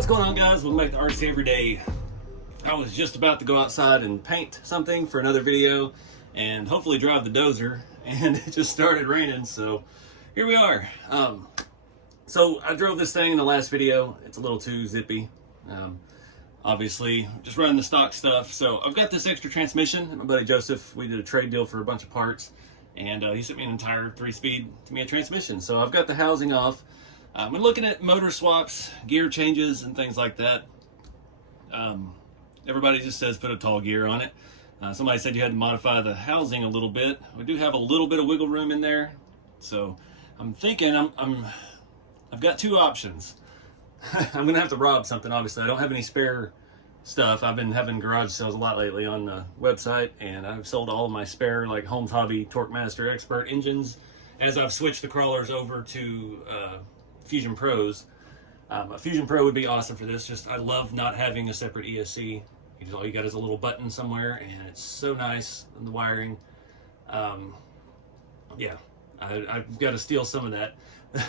What's going on, guys? Welcome back to RC Every Day. I was just about to go outside and paint something for another video and hopefully drive the dozer, and it just started raining, so here we are. So I drove this thing in the last video. It's a little too zippy. Obviously, just running the stock stuff. So I've got this extra transmission. My buddy Joseph, we did a trade deal for a bunch of parts, and he sent me an entire 3-speed Tamiya transmission. So I've got the housing off. I'm looking at motor swaps, gear changes, and things like that. Everybody just says put a tall gear on it. Somebody said you had to modify the housing a little bit. We do have a little bit of wiggle room in there. So I'm thinking I've got two options. I'm gonna have to rob something, obviously. I don't have any spare stuff. I've been having garage sales a lot lately on the website, and I've sold all of my spare, like, Holmes Hobby Torque Master Expert engines as I've switched the crawlers over to Fusion Pros. A Fusion Pro would be awesome for this. Just, I love not having a separate ESC. All you got is a little button somewhere, and it's so nice in the wiring. Yeah, I've got to steal some of that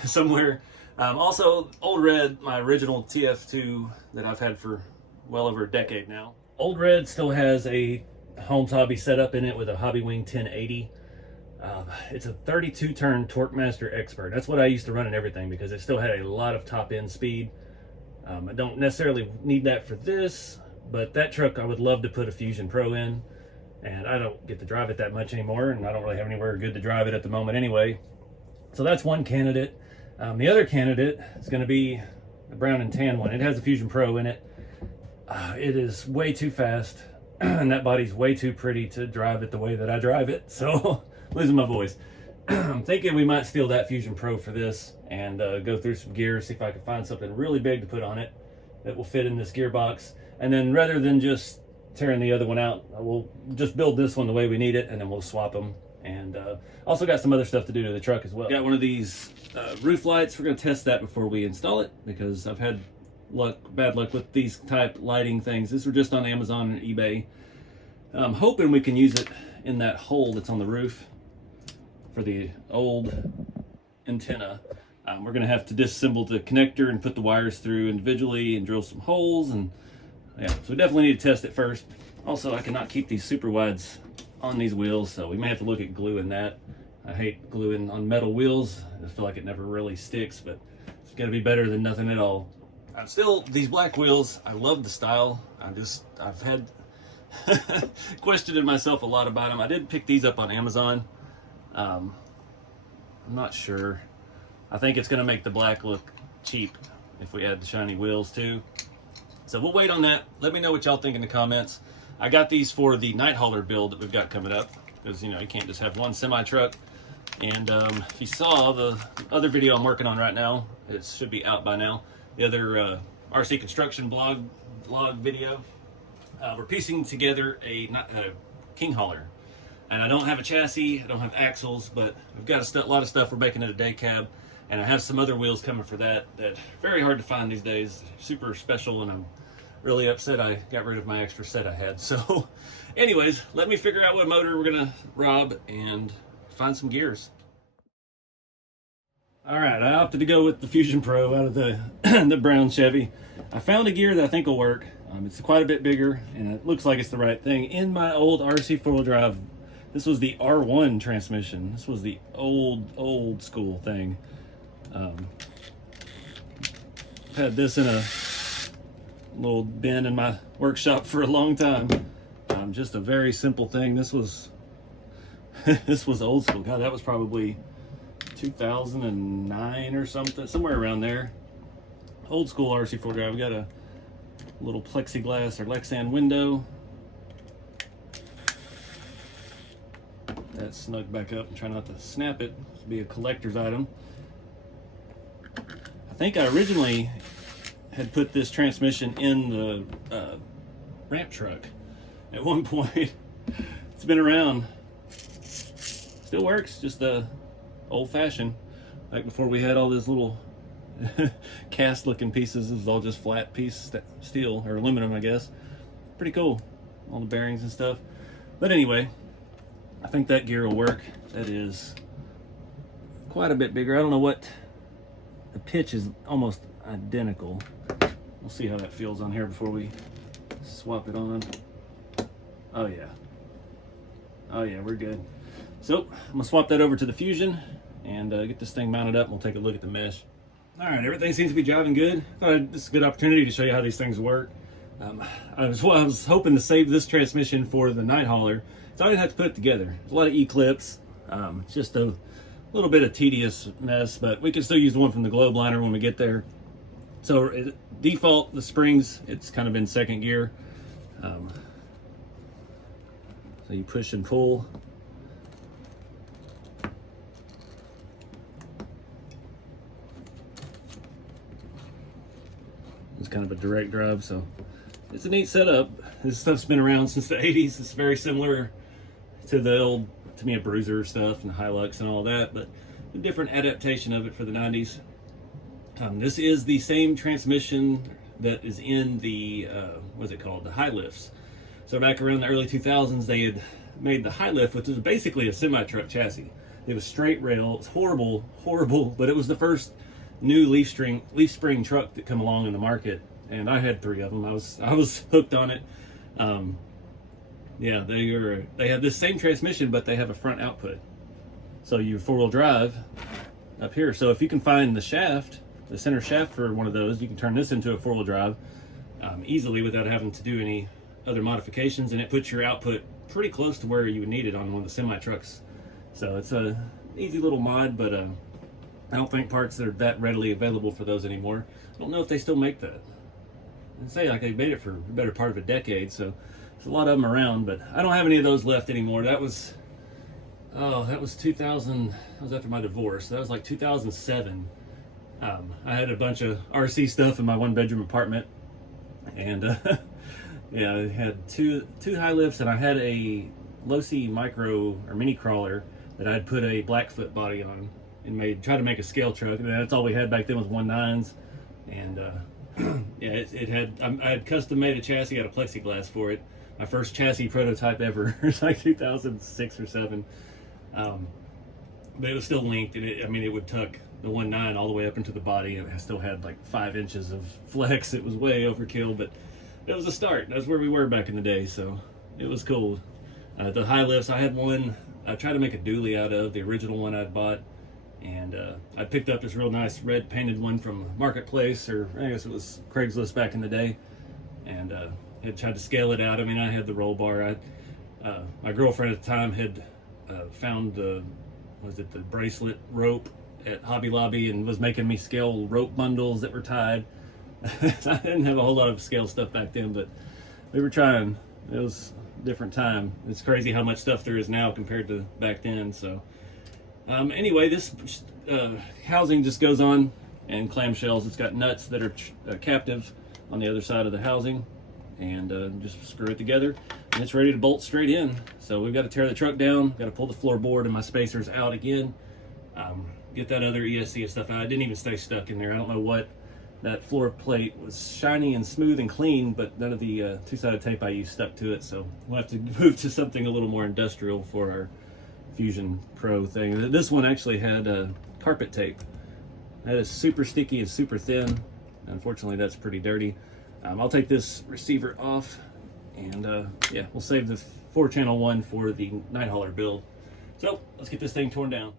somewhere. Also, Old Red, my original TF2 that I've had for well over a decade now. Old Red still has a Holmes Hobby setup in it with a Hobby Wing 1080. It's a 32 turn Torque Master Expert. That's what I used to run in everything because it still had a lot of top end speed. I don't necessarily need that for this, but that truck I would love to put a Fusion Pro in, and I don't get to drive it that much anymore, and I don't really have anywhere good to drive it at the moment anyway. So that's one candidate. The other candidate is going to be the brown and tan one. It has a Fusion Pro in it. It is way too fast, and that body's way too pretty to drive it the way that I drive it, so losing my voice. I'm thinking we might steal that Fusion Pro for this and go through some gears, see if I can find something really big to put on it that will fit in this gearbox. And then rather than just tearing the other one out, we'll just build this one the way we need it, and then we'll swap them. And also got some other stuff to do to the truck as well. Got one of these roof lights. We're going to test that before we install it because I've had bad luck with these type lighting things. These were just on Amazon and eBay. I'm hoping we can use it in that hole that's on the roof for the old antenna. We're going to have to disassemble the connector and put the wires through individually and drill some holes. And yeah, so we definitely need to test it first. Also, I cannot keep these super wides on these wheels, so we may have to look at gluing that. I hate gluing on metal wheels. I feel like it never really sticks, but it's got to be better than nothing at all. These black wheels, I love the style. I've had questioned myself a lot about them. I did pick these up on Amazon. I'm not sure. I think it's going to make the black look cheap if we add the shiny wheels too. So we'll wait on that. Let me know what y'all think in the comments. I got these for the night hauler build that we've got coming up because, you know, you can't just have one semi truck. And if you saw the other video I'm working on right now, it should be out by now. The other RC construction blog video. We're piecing together a king hauler. And I don't have a chassis, I don't have axles, but we've got a lot of stuff we're making at a day cab. And I have some other wheels coming for that very hard to find these days. Super special, and I'm really upset I got rid of my extra set I had. So anyways, let me figure out what motor we're gonna rob and find some gears. All right, I opted to go with the Fusion Pro out of the, the brown Chevy. I found a gear that I think will work. It's quite a bit bigger, and it looks like it's the right thing. In my old RC 4-wheel drive, this was the R1 transmission. This was the old school thing. I've had this in a little bin in my workshop for a long time. Just a very simple thing. This was this was old school. God, that was probably 2009 or something, somewhere around there. Old school RC4 drive. We got a little plexiglass or Lexan window. That snug back up and try not to snap it. This will be a collector's item. I think I originally had put this transmission in the ramp truck at one point. It's been around. Still works, just the old-fashioned. Like before we had all these little cast looking pieces. This is all just flat piece steel or aluminum, I guess. Pretty cool, all the bearings and stuff. But anyway, I think that gear will work. That is quite a bit bigger. I don't know what, the pitch is almost identical. We'll see how that feels on here before we swap it on. Oh yeah. Oh yeah, we're good. So I'm gonna swap that over to the Fusion and get this thing mounted up, and we'll take a look at the mesh. All right, everything seems to be driving good. I thought this is a good opportunity to show you how these things work. I was hoping to save this transmission for the night hauler, so I didn't have to put it together. There's a lot of E-clips. It's just a little bit of tedious mess, but we can still use the one from the globe liner when we get there. So default, the springs, it's kind of in second gear. So you push and pull. It's kind of a direct drive, so it's a neat setup. This stuff's been around since the 80s. It's very similar to the old Tamiya Bruiser stuff and the Hilux and all that, but a different adaptation of it for the 90s. This is the same transmission that is in the, what's it called? The high lifts. So back around the early 2000s, they had made the high lift, which was basically a semi-truck chassis. It was straight rail. It's horrible, but it was the first new leaf spring truck that come along in the market, and I had 3 of them. I was hooked on it. Yeah, they have this same transmission, but they have a front output. So you 4-wheel drive up here. So if you can find the shaft, the center shaft for one of those, you can turn this into a 4-wheel drive easily without having to do any other modifications, and it puts your output pretty close to where you would need it on one of the semi trucks. So it's a easy little mod, but I don't think parts that are that readily available for those anymore. I don't know if they still make that. I'd say like they made it for the better part of a decade, so there's a lot of them around, but I don't have any of those left anymore. That was 2000. That was after my divorce. That was like 2007. I had a bunch of RC stuff in my 1-bedroom apartment, and yeah, I had two high lifts, and I had a low-C micro or mini crawler that I'd put a Blackfoot body on and tried to make a scale truck. And that's all we had back then was 1.9s, and yeah, I had custom made a chassis out of plexiglass for it. My first chassis prototype ever. It was like 2006 or 7, but it was still linked, and it would tuck the 1.9 all the way up into the body, and it still had like 5 inches of flex. It was way overkill, but it was a start. That's where we were back in the day, so it was cool. The high lifts, I had one I tried to make a dually out of, the original one I'd bought, and I picked up this real nice red painted one from Marketplace, or I guess it was Craigslist back in the day, and had tried to scale it out. I mean, I had the roll bar. My girlfriend at the time had found the bracelet rope at Hobby Lobby and was making me scale rope bundles that were tied. I didn't have a whole lot of scale stuff back then, but we were trying. It was a different time. It's crazy how much stuff there is now compared to back then. So anyway, this housing just goes on in clamshells. It's got nuts that are captive on the other side of the housing, and just screw it together, and it's ready to bolt straight in. So we've got to tear the truck down, got to pull the floorboard and my spacers out again, get that other ESC and stuff out. I didn't even stay stuck in there. I don't know what. That floor plate was shiny and smooth and clean, but none of the two-sided tape I used stuck to it, so we'll have to move to something a little more industrial for our Fusion Pro thing. This one actually had carpet tape. That is super sticky and super thin. Unfortunately, that's pretty dirty. I'll take this receiver off, and yeah, we'll save the 4-channel one for the night hauler build. So let's get this thing torn down.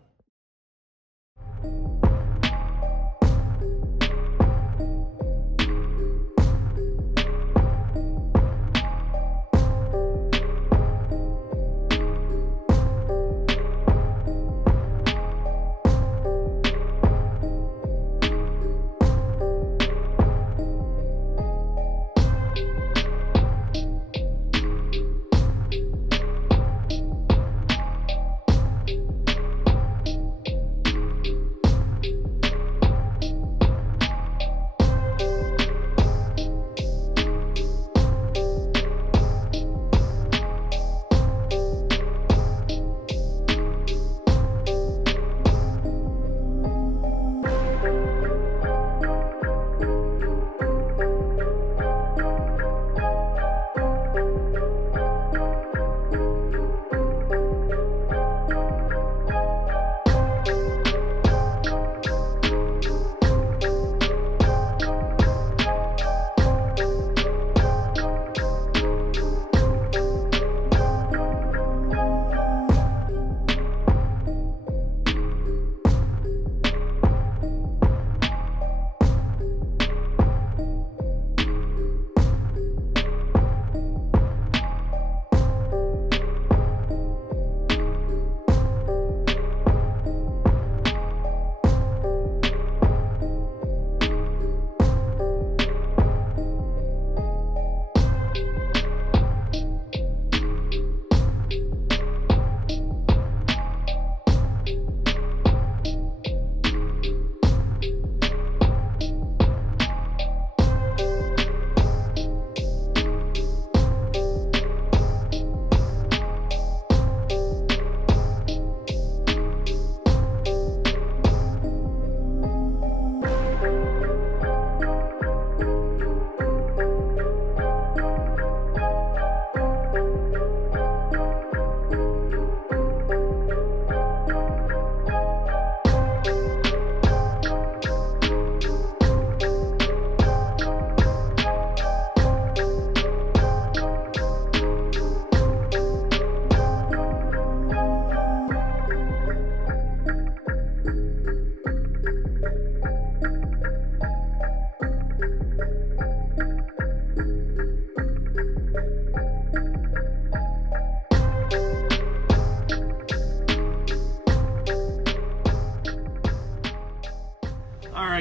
Alright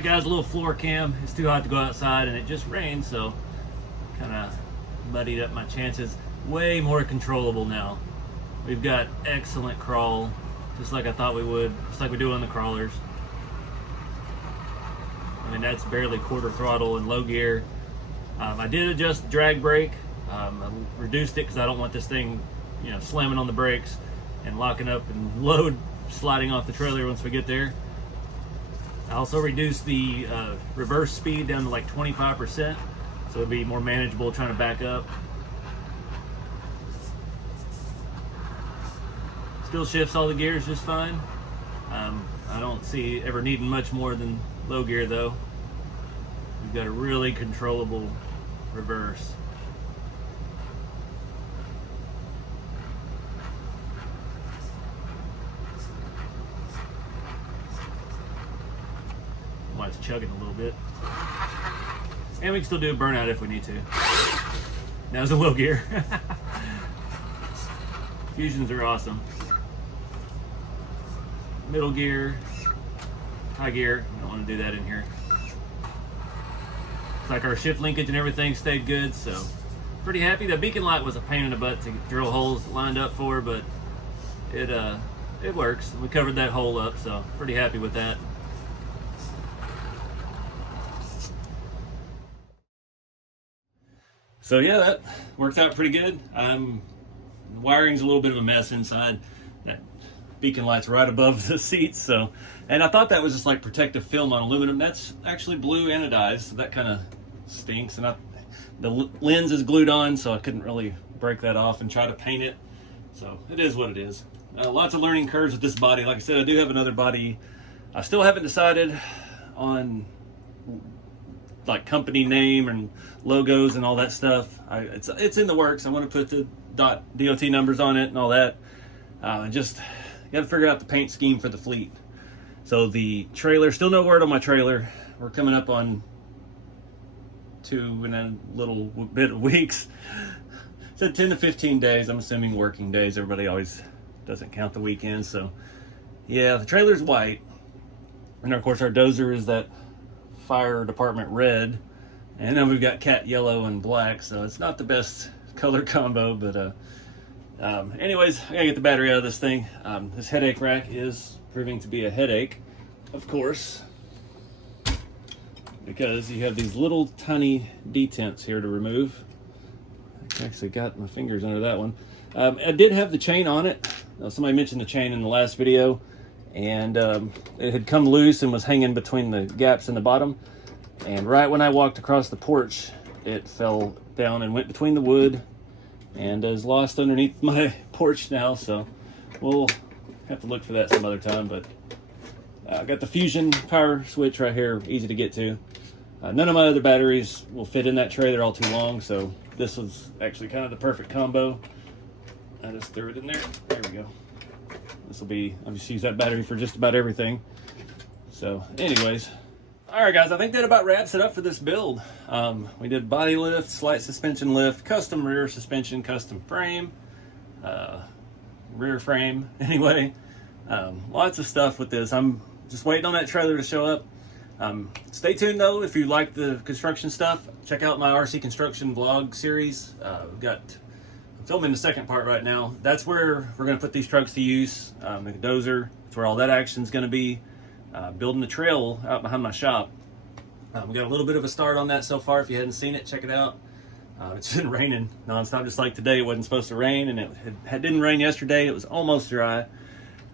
guys, a little floor cam. It's too hot to go outside and it just rained, so kind of muddied up my chances. Way more controllable now. We've got excellent crawl, just like I thought we would, just like we do on the crawlers. I mean, that's barely quarter throttle in low gear. I did adjust the drag brake. I reduced it because I don't want this thing, slamming on the brakes and locking up and load sliding off the trailer once we get there. I also reduced the reverse speed down to like 25%, so it'll be more manageable trying to back up. Still shifts all the gears just fine. I don't see ever needing much more than low gear though. We've got a really controllable reverse. Why it's chugging a little bit. And we can still do a burnout if we need to. Now it's a low gear. Fusions are awesome. Middle gear, high gear. You don't want to do that in here. It's like our shift linkage and everything stayed good, so pretty happy. The beacon light was a pain in the butt to drill holes lined up for, but it works. We covered that hole up, so pretty happy with that. So yeah, that worked out pretty good. The wiring's a little bit of a mess inside. That beacon light's right above the seats, so, and I thought that was just like protective film on aluminum. That's actually blue anodized, so that kind of stinks. And the lens is glued on, so I couldn't really break that off and try to paint it. So it is what it is. Lots of learning curves with this body. Like I said, I do have another body. I still haven't decided on like company name and logos and all that stuff. It's in the works. I want to put the DOT numbers on it and all that. Just got to figure out the paint scheme for the fleet. So the trailer, still no word on my trailer. We're coming up on 2 and a little bit of weeks. Said 10 to 15 days. I'm assuming working days. Everybody always doesn't count the weekends. So yeah, the trailer's white. And of course our dozer is that fire department red. And then we've got cat yellow and black. So it's not the best color combo, but anyways, I gotta get the battery out of this thing. This headache rack is proving to be a headache, of course, because you have these little tiny detents here to remove. I actually got my fingers under that one. I did have the chain on it. Somebody mentioned the chain in the last video, and it had come loose and was hanging between the gaps in the bottom. And right when I walked across the porch, it fell down and went between the wood and is lost underneath my porch now, so we'll have to look for that some other time. But I got the Fusion power switch right here, easy to get to. None of my other batteries will fit in that trailer all too long, so this was actually kind of the perfect combo. I just threw it in there. There we go. This will be, I'll just use that battery for just about everything. So anyways, all right guys, I think that about wraps it up for this build. We did body lift, slight suspension lift, custom rear suspension, custom frame, rear frame. Anyway, lots of stuff with this. I'm just waiting on that trailer to show up. Stay tuned though, if you like the construction stuff. Check out my RC construction vlog series. I'm filming the second part right now. That's where we're going to put these trucks to use. The dozer, that's where all that action is going to be. Building the trail out behind my shop. We got a little bit of a start on that so far. If you hadn't seen it, check it out. It's been raining nonstop, just like today. It wasn't supposed to rain, and it didn't rain yesterday. It was almost dry.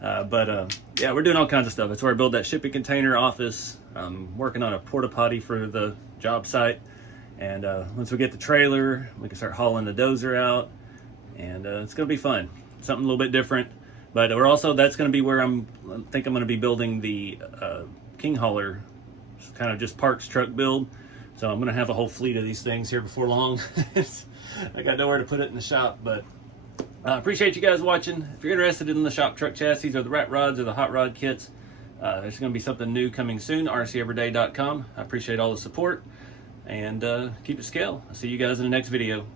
Yeah, we're doing all kinds of stuff. That's where I build that shipping container office. I'm working on a porta potty for the job site. And once we get the trailer, we can start hauling the dozer out. And it's going to be fun. Something a little bit different. But we're also, that's going to be where I think I'm going to be building the King Hauler, kind of just parks truck build. So I'm going to have a whole fleet of these things here before long. I got nowhere to put it in the shop, but I appreciate you guys watching. If you're interested in the shop truck chassis or the rat rods or the hot rod kits, there's going to be something new coming soon, rceveryday.com. I appreciate all the support, and keep it scale. I'll see you guys in the next video.